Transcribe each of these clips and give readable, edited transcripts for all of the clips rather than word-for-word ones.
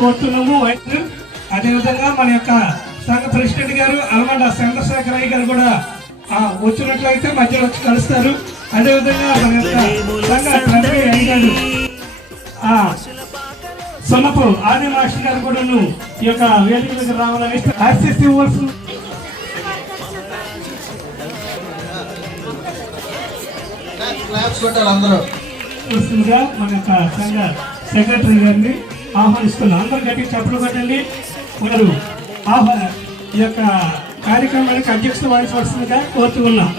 కోరుతున్నాము. అదేవిధంగా మన యొక్క సంఘ ప్రెసిడెంట్ గారు అలమండ చంద్రశేఖరయ్య గారు కూడా వచ్చినట్లయితే మధ్యలో వచ్చి కలుస్తారు. అదేవిధంగా మన యొక్క సంఘ గారు సొన్నపు ఆది మాస్టర్ గారు కూడా ఈ యొక్క వేదిక దగ్గర రావాలని యాక్సెస్ ఇవ్వాల్సి వస్తుందిగా మన యొక్క సంఘ సెక్రటరీ గారిని ఆహ్వానిస్తున్నాం. అందరూ గట్టి చప్పులు కొట్టండి. వారు ఈ యొక్క కార్యక్రమానికి అధ్యక్షత వహించవలసిందిగా కోరుతూ ఉన్నాం.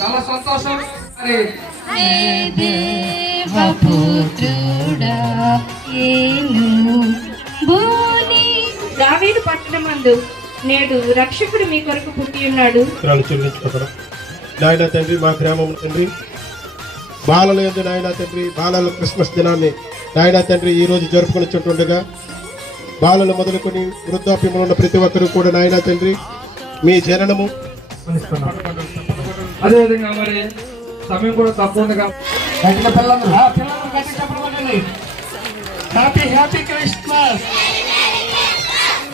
చాలా సంతోషం. దావీదు పట్టణమందు నేడు రక్షకుడు మీ కొరకు పుట్టి ఉన్నాడు. నాయన తండ్రి, మా గ్రామం తండ్రి, బాలల యందు నాయన తండ్రి, బాలల క్రిస్మస్ దినాన్ని నాయన తండ్రి ఈ రోజు జరుపుకొనిచుంటుండగా బాలలు మొదలుకొని వృద్ధాప్యంలో ఉన్న ప్రతి ఒక్కరు కూడా నాయన తండ్రి మీ జననము అదేవిధంగా మరి సమయం కూడా తక్కువ ఉంది happy happy Christmas,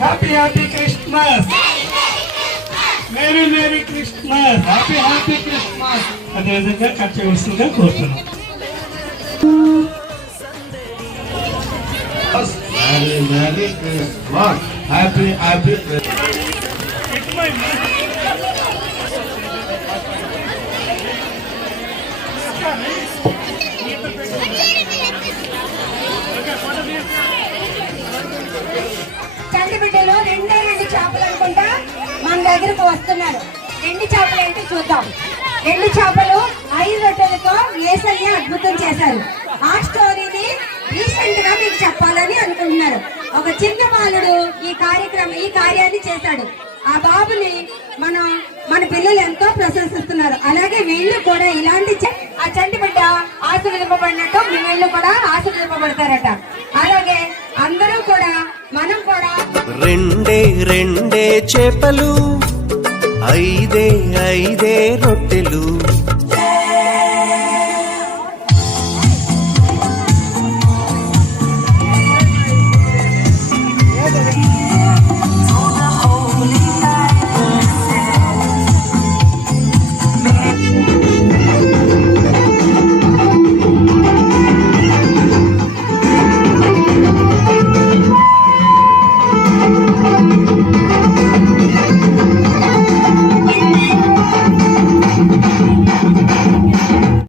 happy happy Christmas, merry merry Christmas, happy happy Christmas. అదేవిధంగా కట్ చేయవలసిందిగా కోరుతున్నాం. హ్యాపీ హ్యాపీ చంటి బిడ్డలు రెండు చేపలు అనుకుంటా మన దగ్గరకు వస్తున్నారు. 2 చేపలు ఏంటి చూద్దాం. 2 చేపలు 5 రొట్టెలతో యేసయ్య అద్భుతం చేశారు. ఆ స్టోరీని రీసెంట్ గా మీకు చెప్పాలని అనుకుంటున్నారు. ఒక చిన్న బాలుడు ఈ కార్యాన్ని చేశాడు. ఆ బాబుని మన పిల్లలు ఎంతో ప్రశంసిస్తున్నారు. అలాగే వీళ్ళు కూడా ఇలాంటి ఆ చంటి బిడ్డ ఆశీర్వదింపబడినట్టు వీళ్ళు కూడా ఆశీర్వదింపబడతారట. అలాగే అందరూ కూడా మనం కూడా 2 చేపలు 5 రొట్టెలు